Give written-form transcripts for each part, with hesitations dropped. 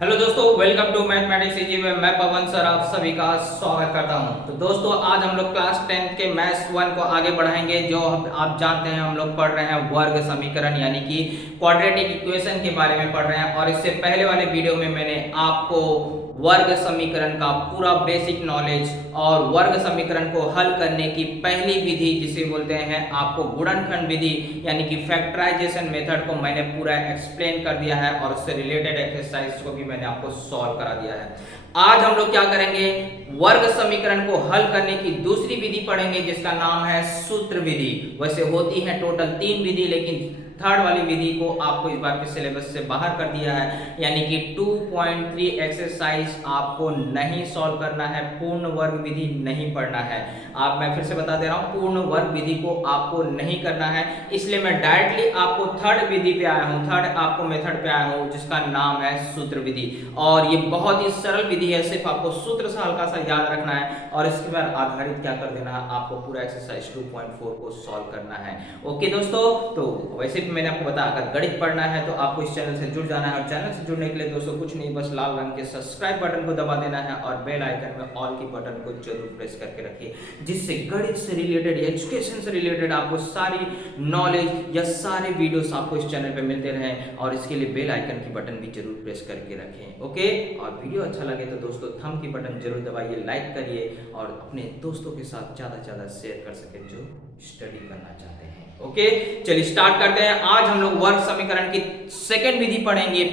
Hello दोस्तों, welcome to mathematics easy में मैं पवन सर आप सभी का स्वागत करता हूं। तो दोस्तों आज हम लोग क्लास 10 के मैथ्स 1 को आगे बढ़ाएंगे। जो आप जानते हैं हम लोग पढ़ रहे हैं वर्ग समीकरण यानी कि क्वाड्रेटिक इक्वेशन के बारे में पढ़ रहे हैं। और इससे पहले वाले वीडियो में मैंने आपको वर्ग समीकरण का पूरा बेसिक नॉलेज और वर्ग समीकरण को हल करने की पहली विधि जिसे बोलते हैं आपको गुणनखंड विधि यानी कि फैक्टराइजेशन मेथड को मैंने पूरा एक्सप्लेन कर दिया है और उससे रिलेटेड एक्सरसाइज को भी मैंने आपको सॉल्व करा दिया है। आज हम लोग क्या करेंगे, वर्ग समीकरण को हल करने की दूसरी विधि पढ़ेंगे जिसका नाम है सूत्र विधि। वैसे होती है टोटल 3 विधि, लेकिन थर्ड वाली विधि को आपको इस बार के सिलेबस से बाहर कर दिया है, यानी कि 2.3 एक्सरसाइज आपको नहीं सॉल्व करना है, पूर्ण वर्ग विधि नहीं पढ़ना है। मैं फिर से बता दे रहा हूं, पूर्ण वर्ग विधि को आपको नहीं करना है, इसलिए मैं डायरेक्टली आपको थर्ड विधि पे आया हूं, थर्ड आपको मेथड पे आया हूं जिसका नाम है सूत्र विधि। और ये बहुत ही सरल विधि है, सिर्फ आपको सूत्र से हल्का सा याद रखना है और इसके बाद आधारित क्या कर देना है, आपको पूरा एक्सरसाइज 2.4 को सॉल्व करना है। ओके दोस्तों, तो वैसे मैंने आपको बताया अगर गणित पढ़ना है तो आपको इस चैनल से जुड़ जाना है। और चैनल से जुड़ने के लिए दोस्तों कुछ नहीं, बस लाल रंग के सब्सक्राइब बटन को दबा देना है और बेल आइकन में ऑल की बटन को जरूर प्रेस करके रखिए, जिससे गणित से रिलेटेड एजुकेशन से रिलेटेड आपको सारी नॉलेज या सारे वीडियोस आपको इस चैनल पे मिलते रहें। और इसके लिए बेल आइकन की बटन भी जरूर प्रेस करके रखें। ओके, और वीडियो अच्छा लगे तो दोस्तों थंब की बटन जरूर दबाइए, लाइक करिए और अपने दोस्तों के साथ ज्यादा से ज्यादा शेयर कर सके जो स्टडी करना चाहते हैं। ओके, चलिए स्टार्ट करते हैं। आज हम लोग वर्ग समीकरण की सेकंड विधि पढ़ेंगे,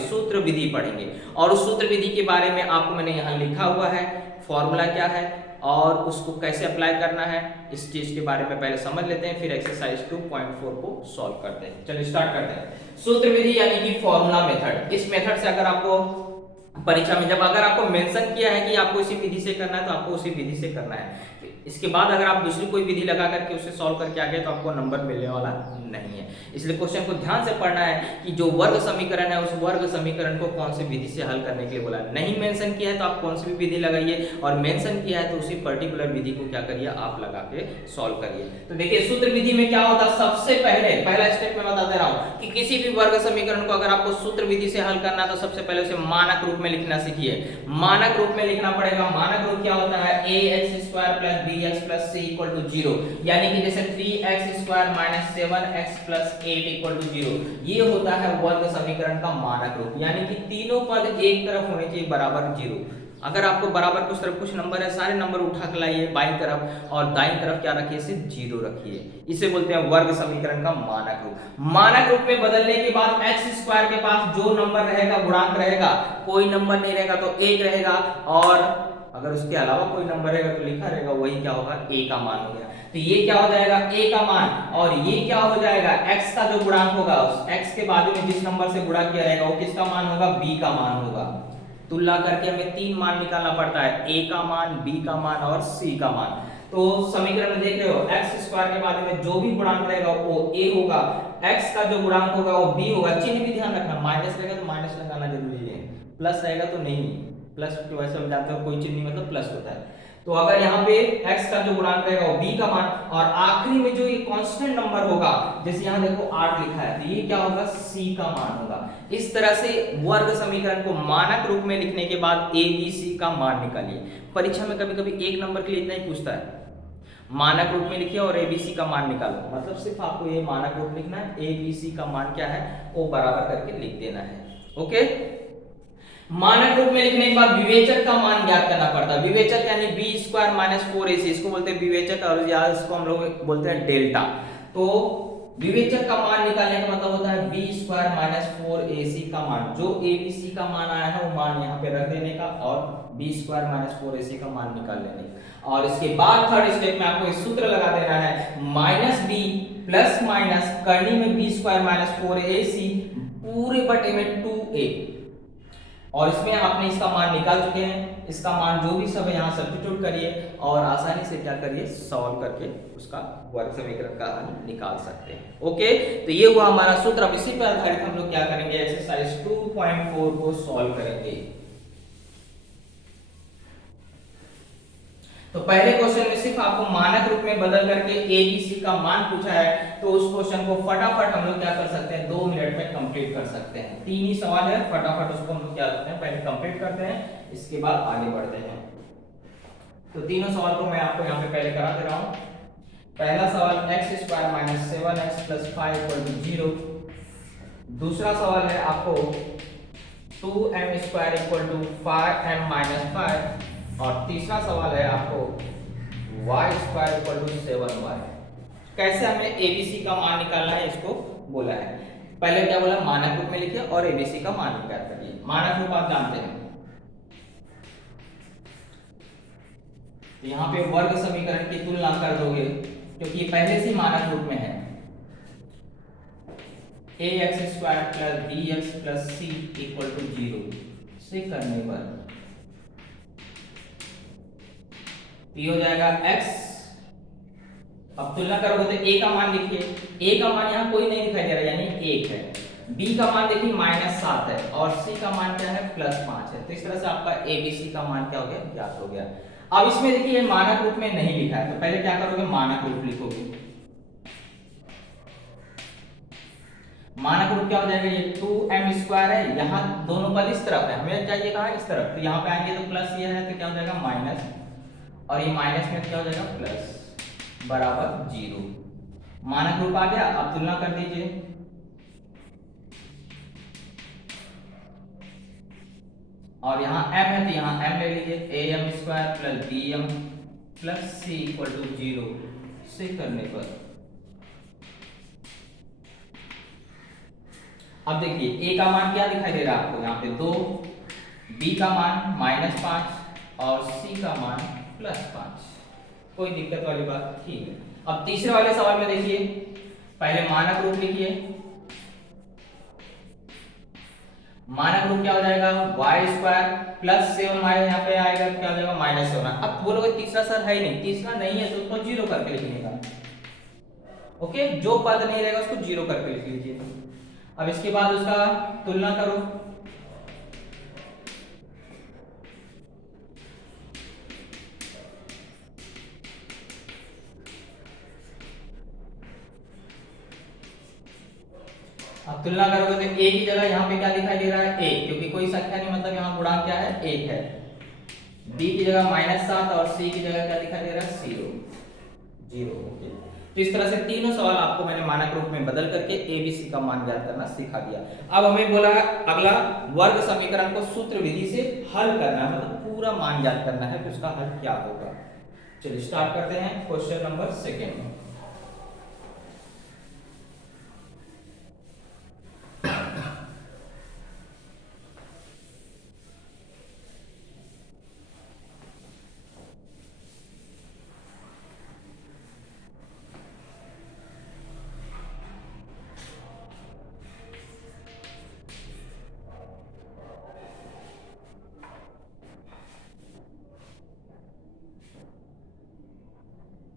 सूत्र विधि पढ़ेंगे। और उस सूत्र विधि के बारे में आपको मैंने यहाँ लिखा हुआ है, फॉर्मूला क्या है और उसको कैसे अप्लाई करना है, इस चीज के बारे में पहले समझ लेते हैं, फिर एक्सरसाइज 2.4 को सॉल्व करते हैं। चलिए स्टार्ट करते हैं। सूत्र विधि यानी कि फॉर्मूला मेथड। इस मेथड से अगर आपको परीक्षा में जब अगर आपको मेंशन किया है कि आपको इसी विधि से करना है तो आपको उसी विधि से करना है। इसके बाद अगर आप दूसरी कोई विधि लगा करके उसे सॉल्व करके आ गए तो आपको नंबर मिलने वाला नहीं है। इसलिए क्वेश्चन को ध्यान से पढ़ना है कि जो वर्ग समीकरण है उस वर्ग समीकरण को कौन सी विधि से हल करने के लिए बोला है। नहीं मेंशन किया है तो आप कौन सी भी विधि लगाइए, और मेंशन किया है तो उसी पर्टिकुलर विधि को क्या करिए, आप लगा के सॉल्व करिए। तो देखिए सूत्र विधि में क्या होता है, सबसे पहले पहला स्टेप में बता दे रहा हूं कि किसी भी वर्ग समीकरण को अगर आपको सूत्र विधि से हल करना है तो सबसे पहले उसे मानक रूप में लिखना सीखिए। मानक रूप में लिखना पड़ेगा। मानक रूप क्या होता है, ax² + bx + c = 0, यानी कि जैसे 3x² - 7x + 8 = 0। ये होता है वर्ग समीकरण का मानक रूप, यानी कि तीनों पद एक तरफ होने चाहिए बराबर 0। अगर आपको बराबर कुछ तरफ कुछ नंबर है, सारे नंबर उठा के लाइए बाईं तरफ और दाईं तरफ क्या रखिए, सिर्फ 0 रखिए। इसे बोलते हैं वर्ग समीकरण का मानक रूप। मानक रूप में बदलने के बाद x² के पास जो नंबर रहेगा, गुणांक रहेगा, कोई नंबर नहीं रहेगा तो 1 रहेगा, और अगर उसके अलावा कोई नंबर रहेगा तो लिखा रहेगा, वही क्या होगा, a का मान हो गया। तो ये क्या हो जाएगा, a का मान, और ये क्या हो जाएगा, x का जो गुणांक होगा, उस x के बाजू में जिस नंबर से गुणा किया रहेगा वो किसका मान होगा, b का मान होगा। तुलना करके हमें 3 मान निकालना पड़ता है, a का मान, b का मान और c का मान। तो समीकरण में देख रहे हो x² के बाजू में जो भी गुणांक रहेगा वो a होगा, x का जो गुणांक होगा वो b होगा। चिन्ह भी ध्यान रखना, माइनस रहेगा तो माइनस लगाना जरूरी है, प्लस रहेगा तो नहीं। प्लस की वैसे हम जानते हो कोई चिन्ह नहीं मतलब प्लस होता है। तो अगर यहाँ पे x का जो गुणांक रहेगा वो b का मान, और आखिरी में जो ये कांस्टेंट नंबर होगा, जैसे यहाँ देखो 8 लिखा है, तो ये क्या होगा, c का मान होगा। इस तरह से वर्ग समीकरण को मानक रूप में लिखने के बाद a b c का मान निकालिए। परीक्षा में कभी कभी एक नंबर के लिए इतना ही पूछता है, मानक रूप में लिखिए और एबीसी का मान निकालो। मतलब सिर्फ आपको ये मानक रूप लिखना है, एबीसी का मान क्या है वो बराबर करके लिख देना है। ओके, मानक रूप में लिखने के बाद विवेचक का मान ज्ञात करना पड़ता है। विवेचक यानी b² - 4ac, इसको बोलते हैं विवेचक, और इसको हम लोग बोलते हैं डेल्टा। तो विवेचक का मान निकालने का मतलब होता है b² - 4ac का मान, जो abc का मान आया है वो मान यहाँ पे रख देने का और b² - 4ac का मान निकाल लेने का। और इसके बाद थर्ड स्टेप में आपको एक सूत्र लगा देना है, -b प्लस माइनस करनी में b² - 4ac पूरे बटे में 2a, और इसमें आपने इसका मान निकाल चुके हैं। इसका मान जो भी सब है यहाँ सब्स्टिट्यूट करिए और आसानी से क्या करिए, सॉल्व करके उसका वर्ग समीकरण का हल निकाल सकते हैं। ओके, तो ये हुआ हमारा सूत्र। अब इसी पर आधारित हम लोग क्या करेंगे, एक्सरसाइज 2.4 को सॉल्व करेंगे। तो पहले क्वेश्चन में सिर्फ आपको मानक रूप में बदल करके a b c का मान पूछा है, तो उस क्वेश्चन को फटाफट हम लोग क्या कर सकते हैं, 2 मिनट में कंप्लीट कंप्लीट कर सकते हैं। 3 ही सवाल है, फटाफट उसको हम क्या करते हैं, पहले कंप्लीट करते हैं, इसके बाद आगे बढ़ते हैं। तो तीनों सवाल को मैं आपको यहाँ पे पहले करा दे रहा हूँ। पहला सवाल x² - 7x + 5 = 0। दूसरा सवाल है आपको 2m² = 5m - 5। और तीसरा सवाल है आपको y² = 7y। कैसे हमें एबीसी का मान निकालना है इसको बोला है। पहले क्या बोला, मानक रूप में लिखिए और एबीसी का मान निकाल करिए। मानक रूप आप जानते हैं, तो यहाँ पे वर्ग समीकरण की तुलना कर दोगे क्योंकि ये पहले से मानक रूप में है। ax² + bx + c = 0 से करने पर ये हो जाएगा x। अब तुलना करोगे तो a का मान लिखिए, a का मान यहाँ कोई नहीं दिखाई दे रहा यानी 1 है। b का मान देखिए -7 है और c का मान क्या है +5 है। तो इस तरह से आपका abc का मान क्या हो गया, ज्ञात हो गया। अब इसमें देखिए मानक रूप में नहीं लिखा है, तो पहले क्या करोगे, मानक रूप लिखोगे। मानक रूप क्या हो जाएगा, ये 2m² है, यहाँ दोनों पद इस तरफ है, हमें चाहिए कहाँ, इस तरफ। तो यहाँ पे आएंगे तो प्लस ये है तो क्या हो जाएगा माइनस, और ये माइनस में क्या हो जाएगा प्लस, बराबर 0। मानक रूप आ गया। अब तुलना कर दीजिए, और यहाँ m है तो यहाँ m ले लीजिए, am² + bm + c = 0 से करने पर अब देखिए a का मान क्या दिखाई दे रहा है आपको, यहाँ पे 2, b का मान -5 और c का मान +5। कोई दिक्कत वाली बात, ठीक है। अब तीसरे वाले सवाल में देखिए, पहले मानक रूप लिखिए। मानक रूप क्या हो जाएगा, y² + 7y, यहाँ पे आएगा क्या हो जाएगा -7। अब बोलोगे तीसरा सर है ही नहीं, तीसरा नहीं है तो उसको 0 करके लिखने का। ओके, जो पद नहीं रहेगा उसको 0 करके लिख लीजिए। अब इसके बाद उसका तुलना करो, अब तुलना करोगे तो a की जगह यहाँ पे क्या दिखाई दे रहा है 1, क्योंकि कोई संख्या नहीं, मतलब यहाँ गुणांक क्या है 1 है। b की जगह -7 और c की जगह क्या दिखाई दे रहा है 0। ओके, तो इस तरह से तीनों सवाल आपको मैंने मानक रूप में बदल करके एबीसी का मान ज्ञात करना सिखा दिया। अब हमें बोला है अगला वर्ग समीकरण को सूत्र विधि से हल करना है, मतलब पूरा मान ज्ञात करना है कि उसका हल क्या होगा। चलिए स्टार्ट करते हैं क्वेश्चन नंबर 2।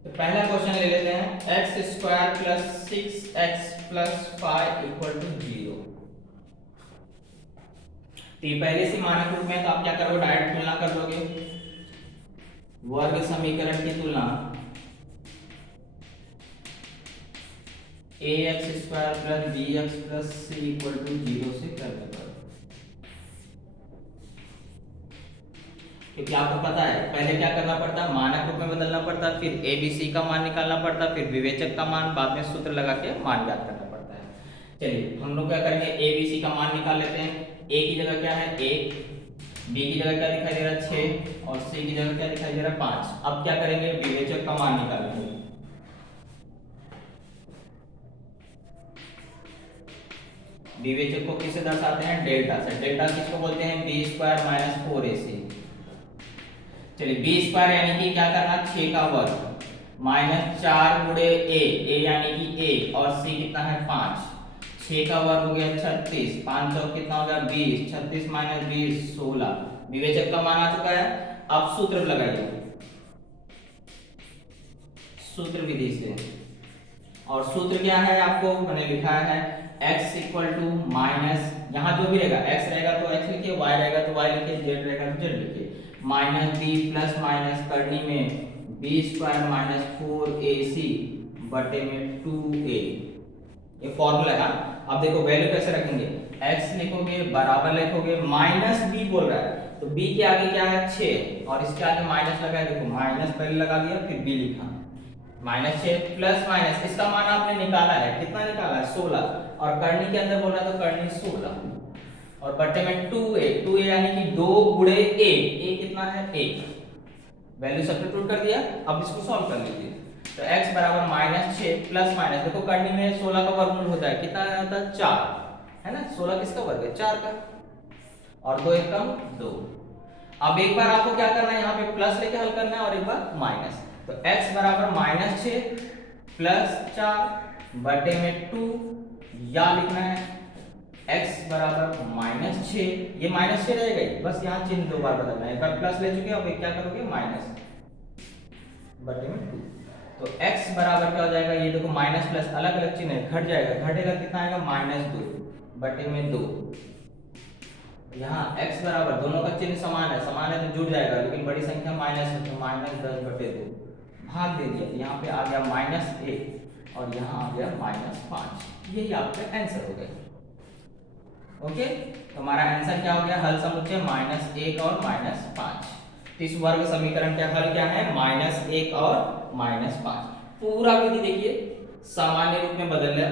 तो पहला क्वेश्चन ले लेते हैं, x² + 6x + 5 = 0। तो ये पहले से मानक रूप में, तो आप क्या करोगे, डायरेक्ट तुलना कर लोगे। वर्ग समीकरण की तुलना ax² + bx + c = 0 से करने पर, क्योंकि आपको पता है पहले क्या करना पड़ता है, मानक रूप में बदलना पड़ता है, फिर एबीसी का मान निकालना पड़ता है, फिर विवेचक का मान, बाद में सूत्र लगा के मान ज्ञात करना पड़ता है। चलिए हम लोग क्या करेंगे, एबीसी का मान निकाल लेते हैं। ए की जगह क्या है 1, बी की जगह क्या दिखाई दे रहा है 6 और सी की जगह क्या दिखाई दे रहा है 5। अब क्या करेंगे, विवेचक का मान निकालेंगे। विवेचक को किससे दर्शाते हैं, डेल्टा से। डेल्टा किसको बोलते हैं, b² - 4ac। चलिए b² यानी कि क्या करना, 6 का वर्ग -4 × a यानी कि 1 और c कितना है 5। 6 का वर्ग हो गया 36, 5 चौक कितना हो गया 20, 36 - 20 16। विवेचक का मान आ चुका है। अब सूत्र लगाइए सूत्र विधि से, और सूत्र क्या है आपको मैंने लिखा है x = यहाँ जो भी रहेगा, x रहेगा तो x लिखिए, y रहेगा तो y लिखिए, z रहेगा तो z लिखिए, -b + करनी में b² - 4ac बटे में 2a। ये फॉर्मूला है। अब देखो वैल्यू कैसे रखेंगे, x लिखोगे बराबर लिखोगे माइनस b बोल रहा है तो b के आगे क्या है 6 और इसके आगे माइनस लगा है, देखो माइनस पहले लगा दिया फिर b लिखा, -6 प्लस माइनस इसका मान आपने निकाला है, कितना निकाला है 16 और करनी के अंदर बोल रहा तो करनी 16 और बट्टे में 2a यानी कि 2 गुणे a कितना है 1, वैल्यू सब्स्टिट्यूट कर दिया। अब इसको सॉल्व कर लीजिए तो x बराबर -6 प्लस माइनस, देखो करनी में 16 का वर्गमूल होता है, कितना होता है 4 है ना, 16 किसका वर्ग है 4 का और 2 एकम 2। अब एक बार आपको क्या करना है यहाँ पे प्लस लेके हल करना है और एक बार माइनस, तो x बराबर -6 प्लस 4 बटे में 2 या लिखना है x बराबर -6, ये -6 रहेगा बस यहाँ चिन्ह दो बार बदलना है, एक बार प्लस ले चुके अब क्या करोगे माइनस बटे में 2, तो x बराबर क्या हो जाएगा, ये देखो माइनस प्लस अलग अलग चिन्ह है घट जाएगा, घटेगा कितना आएगा -2 बटे में 2, यहाँ x बराबर दोनों का चिन्ह समान है तो जुड़ जाएगा लेकिन बड़ी संख्या माइनस है तो -10 बटे 2 भाग दे दिया, यहाँ पे आ गया -1 और यहाँ आ गया -5, यही आपका आंसर हो गया। ओके तो हमारा आंसर क्या हो गया, हल समुच्चय -1 और -5, तो इस वर्ग समीकरण का हल क्या है -1 और -5। पूरा विधि देखिए सामान्य रूप में बदल लिया,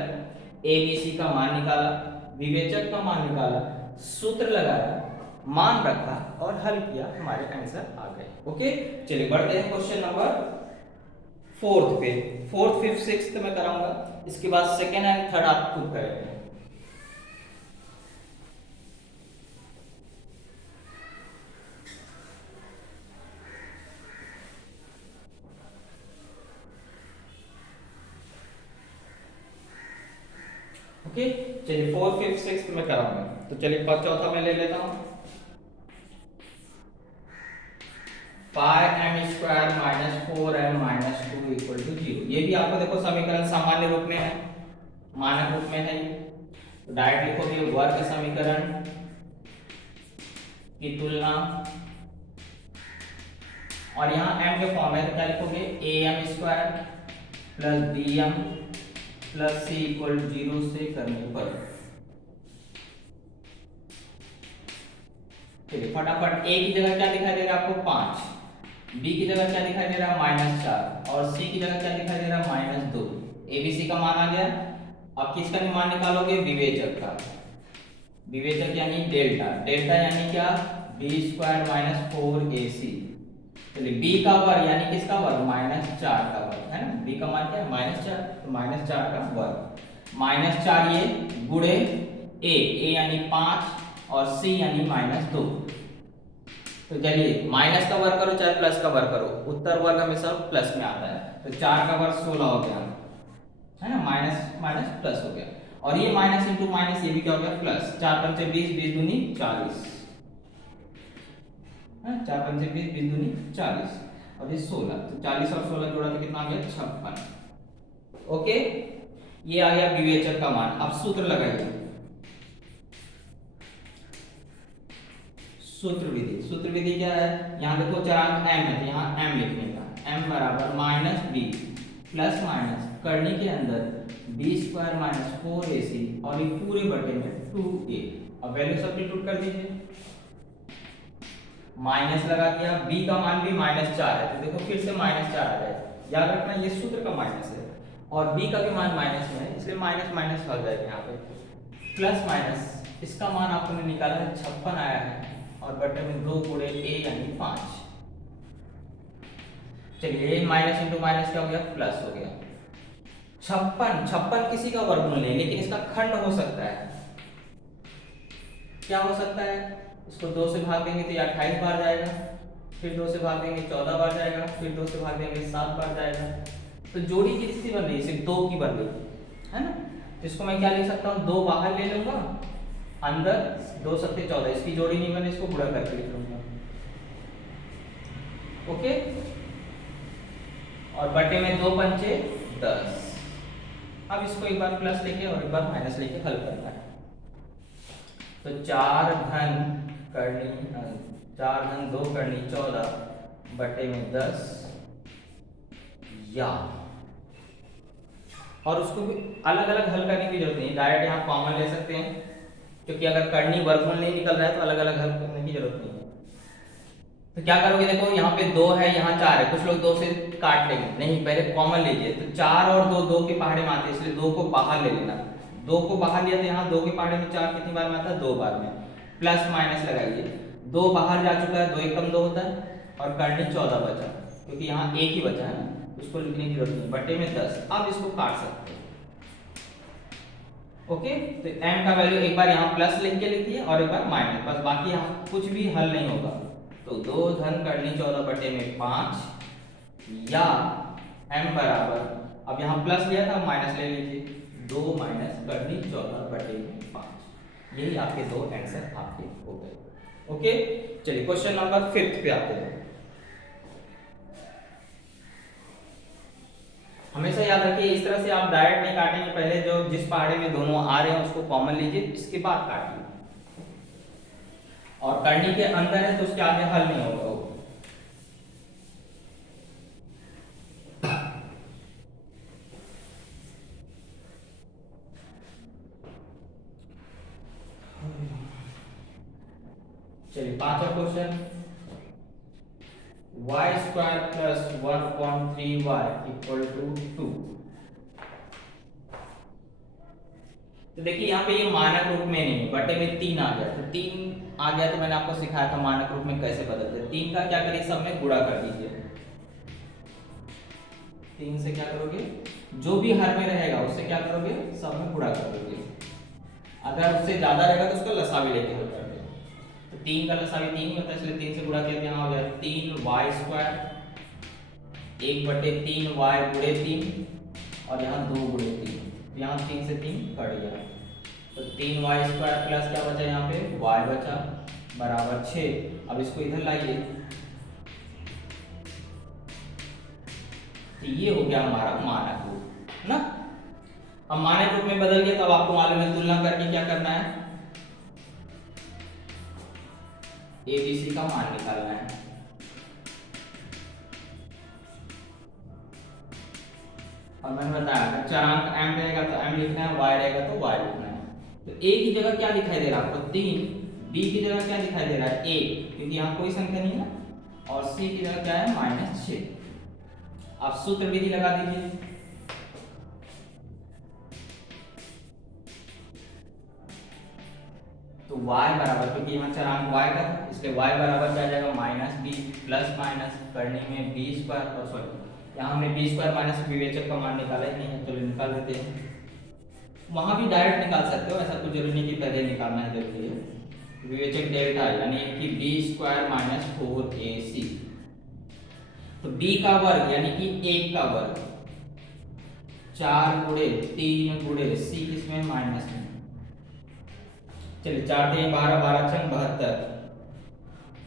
एबीसी का मान निकाला, विवेचक का मान निकाला, सूत्र लगाया, मान रखा और हल किया, हमारे आंसर आ गए। ओके चलिए बढ़ते हैं क्वेश्चन नंबर 4 पे, 4th 5th 6th में कराऊंगा, इसके बाद सेकेंड एंड थर्ड आप खुद करेंगे। ओके चलिए 4th 5th 6th में कराऊंगा, तो चलिए चौथा में ले लेता हूं 5m² - 4m - 2 = 0, ये भी आपको देखो समीकरण सामान्य रूप में है, मानक रूप में है, तो डायरेक्ट लिखोगे वर्ग समीकरण की तुलना और यहाँ m के फॉर्म है तो क्या लिखोगे am² + bm + c = 0 से करने पर, चलिए फटाफट a की जगह क्या दिखाई दे रहा है आपको 5, b की जगह क्या दिखाई दे रहा है -4 और c की जगह क्या दिखाई दे रहा है -2, abc का मान आ गया। अब किसका मान निकालोगे, विवेचक का, विवेचक यानी डेल्टा, डेल्टा यानी क्या b² - 4ac, चलिए b का वर्ग यानी किसका वर्ग -4 का वर्ग है ना, b का मान क्या है -4 तो -4 का वर्ग, -4 ये गुणे a यानी 5 और c यानी -2, तो चलिए माइनस का वर्ग करो चाहे प्लस का वर्ग करो, उत्तर वर्ग हमेशा प्लस में आता है, तो 4 का वर्ग 16 हो गया है ना, माइनस माइनस प्लस हो गया और ये माइनस इंटू माइनस ये भी क्या हो गया प्लस, 4 पंचे 20, 20 दूनी 40 है, 4 पंचे 20, 20 दूनी 40 और ये 16, तो 40 और 16 जोड़ा तो कितना आ गया 56। ओके ये आ गया विवेचक का मान। अब सूत्र लगाइए, सूत्र विधि, सूत्र विधि क्या है, यहाँ देखो चरांक m है तो यहाँ m लिखने का, m बराबर -b प्लस माइनस करनी के अंदर b² - 4ac और ये पूरे बटे में 2a, अब वैल्यू सब्स्टिट्यूट कर दीजिए, माइनस लगा दिया, b का मान भी -4 है तो देखो फिर से -4 आ जाए, याद रखना ये सूत्र का माइनस है और b का भी मान माइनस में है इसलिए माइनस माइनस हल जाएगा, यहाँ पे प्लस माइनस इसका मान आपने निकाला है 56 आया है और बटे में 2 गुणे a यानी 5, चलिए माइनस इंटू माइनस क्या हो गया प्लस हो गया, 56 किसी का वर्गमूल नहीं लेकिन इसका खंड हो सकता है, क्या हो सकता है, इसको 2 से भाग देंगे तो ये 28 बार जाएगा, फिर 2 से भाग देंगे 14 बार जाएगा, फिर 2 से भाग देंगे 7 बार जाएगा, तो जोड़ी की स्थिति बन रही है सिर्फ 2 की बन रही है ना, तो इसको मैं क्या लिख सकता हूँ 2 बाहर ले लूंगा, अंदर 2 सत्ते 14, इसकी जोड़ी नहीं बने इसको गुणा करके लिख लूंगा। ओके और बटे में 2 पंचे 10, अब इसको एक बार प्लस लेके और एक बार माइनस लेके हल करना है, तो 4 घन 2 करनी 14 बटे में 10 या और उसको भी अलग अलग हल करने की जरूरत नहीं, डायरेक्ट यहाँ कॉमन ले सकते हैं, क्योंकि अगर कर्णी वर्गमूल नहीं निकल रहा है तो अलग अलग हल करने की जरूरत नहीं है। तो क्या करोगे, देखो यहाँ पे 2 है, यहाँ 4 है, कुछ लोग 2 से काट लेंगे, नहीं पहले कॉमन लीजिए। तो 4 और 2 2 के पहाड़े में आते हैं, इसलिए 2 को बाहर ले लेना। 2 को बाहर लिया तो यहाँ 2 के पहाड़े में 4 कितनी बार में आता है, 2 बार में। प्लस माइनस लगाइए, 2 बाहर जा चुका है, 2 एकम 2 होता है, और कर्णी 14 बचा, क्योंकि यहाँ एक ही बचा है ना, उसको लिखने की जरूरत नहीं, बटे में 10। अब इसको काट सकते हैं। ओके, तो m का वैल्यू एक बार यहाँ प्लस लिख के लिखिए और एक बार माइनस, बस, बाकी यहाँ कुछ भी हल नहीं होगा। तो 2 धन कर्णी 14 बटे में 5, या m बराबर, अब यहाँ प्लस लिया था, माइनस ले लीजिए, 2 माइनस कर्णी 14 बटे में 5। यही आपके दो आंसर आपके हो गए। ओके, चलिए क्वेश्चन नंबर 5 पे आते हैं। हमेशा याद रखिए, इस तरह से आप डायरेक्ट नहीं काटेंगे, पहले जो जिस पहाड़े में दोनों आ रहे हैं उसको कॉमन लीजिए, इसके बाद काटिए। और कर्णी के अंदर है तो उसके आगे हल नहीं होगा। चलिए पांचवा question, y square plus 1/3y equal to 2। तो देखिए यहाँ पे ये मानक रूप में नहीं, बटे में 3 आ गया, तो 3 आ गया तो मैंने आपको सिखाया था मानक रूप में कैसे बदलते हैं। 3 का क्या करिए, सब में गुणा कर दीजिए। 3 से क्या करोगे, जो भी हर में रहेगा उससे क्या करोगे, सब में गुणा कर दोगे। अगर उससे ज्यादा रहेगा तो उसका लसा भी लेके हल कर दो। तो 3 का लसा भी 3 ही होता है, इसलिए 3 से गुणा किया, यहाँ हो गया 3y स्क्वायर 1/3y गुणे 3, और यहाँ 2 गुणे 3, यहाँ 3 से 3 कट गया। तो 3y स्क्वायर प्लस क्या बचा, यहाँ पे y बचा, बराबर 6। अब इसको इधर लाइए, तो ये हो गया हमारा मानक रूप ना। अब मानक रूप में बदल गया, तो आपको मालूम है तुलना करके क्या करना है, ABC का मान निकालना है। और मैंने बताया अगर चरांक m रहेगा तो m लिखना है, y रहेगा तो y लिखना है। तो a की जगह क्या दिखाई दे रहा है आपको, 3, b की जगह क्या दिखाई दे रहा है, 1, क्योंकि यहाँ कोई संख्या नहीं है, और c की जगह क्या है, -6। आप सूत्र विधि लगा दीजिए। तो y बराबर, क्योंकि यहाँ चरांक y का था इसलिए y बराबर क्या आ जाएगा, -b प्लस माइनस करने में b स्क्वायर, और सॉरी यहाँ हमने b स्क्वायर माइनस विवेचक का मान निकाला ही नहीं है, तो निकाल देते हैं। वहां भी डायरेक्ट निकाल सकते हो, ऐसा कुछ जरूरी नहीं कि पहले निकालना है, जरूरी है विवेचक डेल्टा यानी कि b स्क्वायर माइनस 4ac। तो b का वर्ग यानी कि 1 का वर्ग 4 गुणे 3 गुणे c किसमें, माइनस में। चलिए 4 3 12, 12 6 72,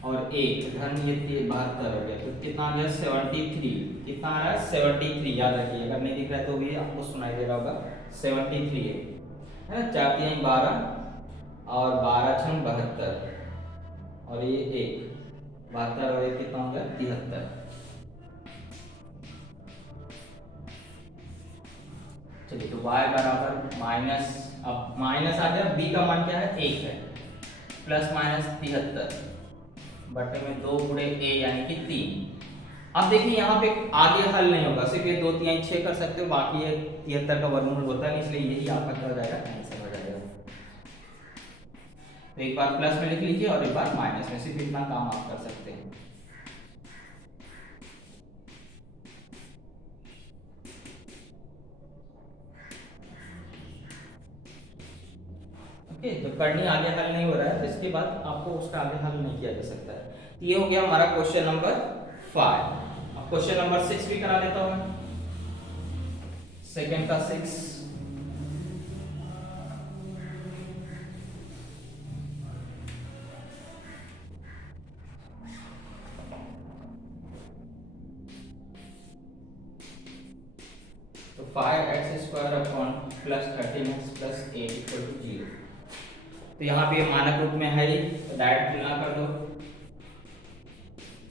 और 1 धन ये 72 हो गया, तो कितना आ गया, 73। कितना आ रहा है, 73, याद रखिए, अगर नहीं दिख रहा है तो भी आपको सुनाई दे रहा होगा, 73 है ना। 4 3 12, और 12 6 72, और ये 1 72, और ये कितना हो गया, 73। चलिए तो y बराबर माइनस, अब माइनस आ गया, b का मान क्या है, 1 है, प्लस माइनस 73 बटे में 2 गुणे a यानी कि 3। अब देखिए यहाँ पे आगे हल नहीं होगा, सिर्फ ये 2 3 6 कर सकते हो, बाकी ये 73 का वर्गमूल होता है, इसलिए यही आपका क्या हो जाएगा, आंसर हो जाएगा। तो एक बार प्लस में लिख लीजिए और एक बार माइनस में, सिर्फ इतना काम आप कर सकते हैं। ओके, तो करनी आगे हल नहीं हो रहा है तो इसके बाद आपको उसका आगे हल नहीं किया जा सकता है। तो ये हो गया हमारा क्वेश्चन नंबर 5। अब क्वेश्चन नंबर 6 भी करा लेता हूं, सेकंड का 6। तो 5x square upon plus 13x plus 8 equal to 0। तो यहाँ पे मानक रूप में है ही, तो डायरेक्ट तुलना कर दो।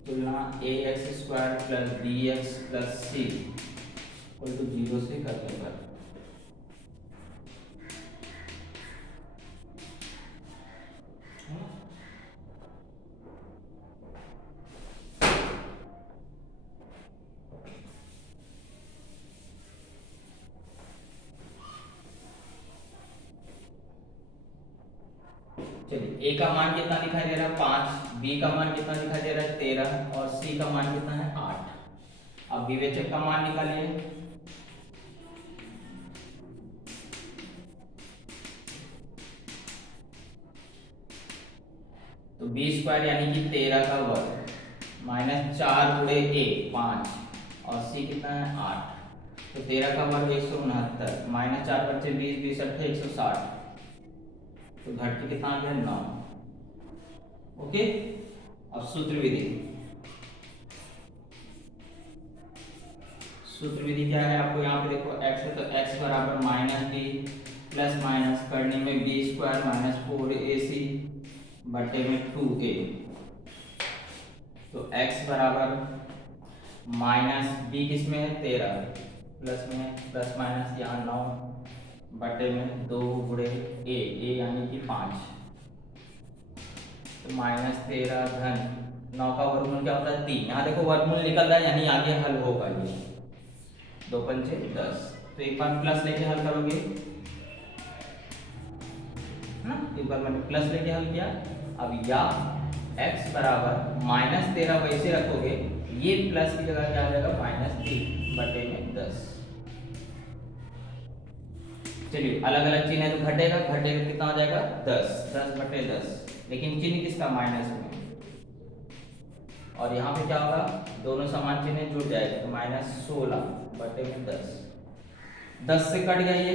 तुलना ax square plus bx plus c equal to 0 से करने पर चलिए ए का मान कितना दिखाई दे रहा है 5, बी का मान कितना दिखाई दे रहा है 13 और सी का मान कितना है 8। अब विवेचक का मान निकालिए। तो बी स्क्वायर यानी कि 13 का वर्ग माइनस 4 गुणे ए 5 और सी कितना है 8। तो 13 का वर्ग 169 माइनस 4 बच्चे 20 20 अट्ठे 160। तो घट के कितना आ गया 9। ओके, अब सूत्र विधि। सूत्र विधि क्या है आपको यहाँ पे देखो x है तो x बराबर माइनस बी प्लस माइनस करने में बी स्क्वायर माइनस 4ac बटे में 2a। तो x बराबर माइनस बी किस में है 13 प्लस में प्लस माइनस यहाँ 9 बटे में 2 गुणे a यानी कि 5। तो माइनस 13 धन 9 का वर्गमूल क्या होता है 3। यहाँ देखो वर्गमूल निकल रहा है यानी आगे हल होगा ये 2 पंचे 10। तो एक बार प्लस लेके हल करोगे ना, एक बार मैंने प्लस लेके हल किया। अब या x बराबर माइनस 13 वैसे रखोगे, ये प्लस की जगह क्या आ जाएगा माइनस 3 बटे में 10। चलिए अलग अलग चिन्ह है तो घटेगा कितना आ जाएगा 10 बटे 10, लेकिन चिन्ह किसका माइनस में। और यहाँ पे क्या होगा दोनों समान चिन्ह जुड़ जाएगा तो माइनस 16 बटे में 10 से कट गया ये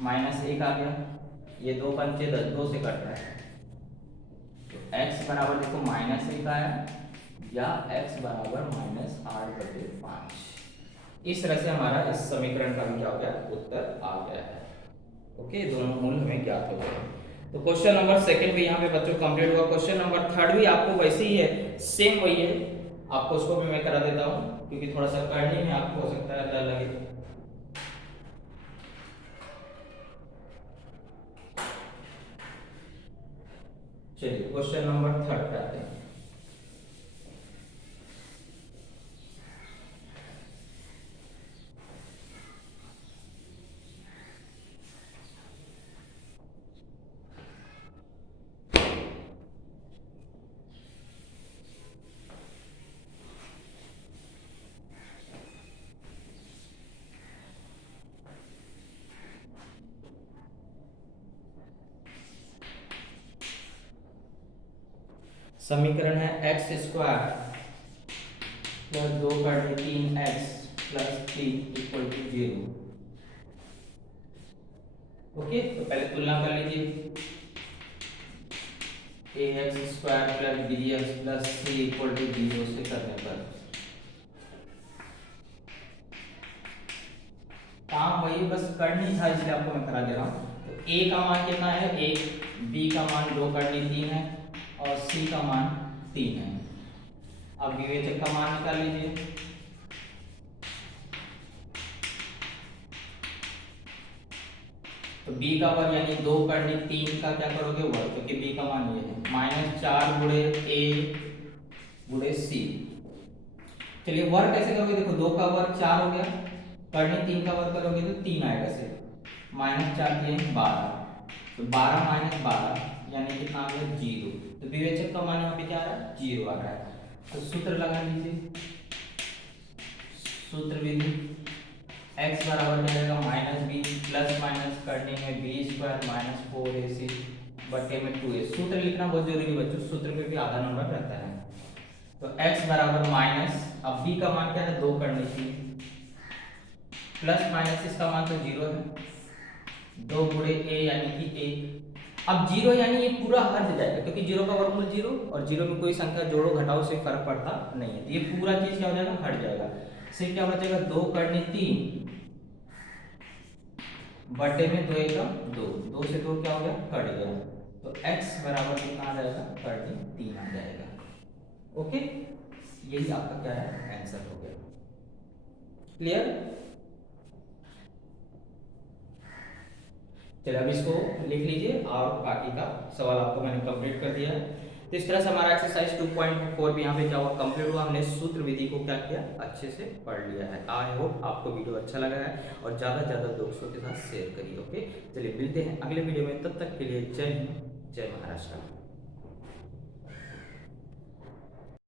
माइनस 1 आ गया, ये 2 पंचे 10 2 से कट रहा है। तो x बराबर देखो माइनस 1 आया या x बराबर माइनस 8 बटे 5। इस तरह से हमारा इस समीकरण का भी क्या हो गया उत्तर आ गया है। ओके, दोनों मूल हमें ज्ञात हो गए। तो क्वेश्चन नंबर सेकंड भी यहाँ पे बच्चों कंप्लीट हुआ। क्वेश्चन नंबर थर्ड भी आपको वैसे ही है, सेम वही है। आपको उसको भी मैं करा देता हूँ क्योंकि थोड़ा सा करने में आपको हो सकता है डर लगे। चलिए क्वेश्चन नंबर थर्ड पे आते हैं। समीकरण है एक्स स्क्वायर प्लस 2 बटे 3x plus 3 equal to 0। Okay, तो पहले तुलना कर लीजिए। ax square plus bx plus c equal to 0 से करने पर काम वही बस करनी था, इसलिए आपको मैं करा दे रहा हूँ। तो a का मान कितना है 1, b का मान 2 करनी 3 है और c का मान 3 है। अब विवेचक का मान निकाल लीजिए। तो b का वर्ग यानी 2 करनी 3 का क्या करोगे वर्ग, क्योंकि b का मान ये है माइनस 4 गुणे a गुणे c। चलिए वर्ग कैसे करोगे, देखो 2 का वर्ग 4 हो गया, करनी 3 का वर्ग करोगे तो 3 आएगा सिर्फ, माइनस 4 3 12। तो 12 माइनस 12 यानी कितना आ गया 0। तो विवेचक का मान यहाँ पे क्या आ रहा है 0 आ रहा है। तो सूत्र लगा लीजिए। सूत्र विधि x बराबर क्या रहेगा माइनस बी प्लस माइनस करने में बी स्क्वायर माइनस 4ac बटे में 2a। सूत्र लिखना बहुत जरूरी बच्चों, सूत्र पे भी आधा नंबर रहता है। तो x बराबर माइनस, अब b का मान क्या है 2 करने की, प्लस माइनस इसका मान तो 0 है, 2 गुणे a यानी कि 1। अब 0 यानी ये पूरा हट जाएगा क्योंकि 0 का वर्गमूल 0 और 0 में कोई संख्या जोड़ो घटाओ से फर्क पड़ता नहीं है। तो ये पूरा चीज क्या हो जाएगा हट जाएगा। सिर्फ क्या बचेगा 2 करने 3 बटे में 2 एक 2, 2 से 2 क्या हो गया कट गया। तो x बराबर कितना आ जाएगा करने 3 आ जाएगा। ओके, यही आपका क्या है आंसर हो गया। क्लियर। चलिए अब इसको लिख लीजिए और बाकी का सवाल आपको मैंने कंप्लीट कर दिया है। तो इस तरह से हमारा एक्सरसाइज 2.4 भी यहाँ पे क्या हुआ कंप्लीट हुआ। हमने सूत्र विधि को क्या किया अच्छे से पढ़ लिया है। आई होप आपको वीडियो अच्छा लगा है और ज़्यादा से ज़्यादा दोस्तों के साथ शेयर करिए। ओके, चलिए मिलते हैं अगले वीडियो में, तब तक के लिए जय हिंद। जय महाराष्ट्र।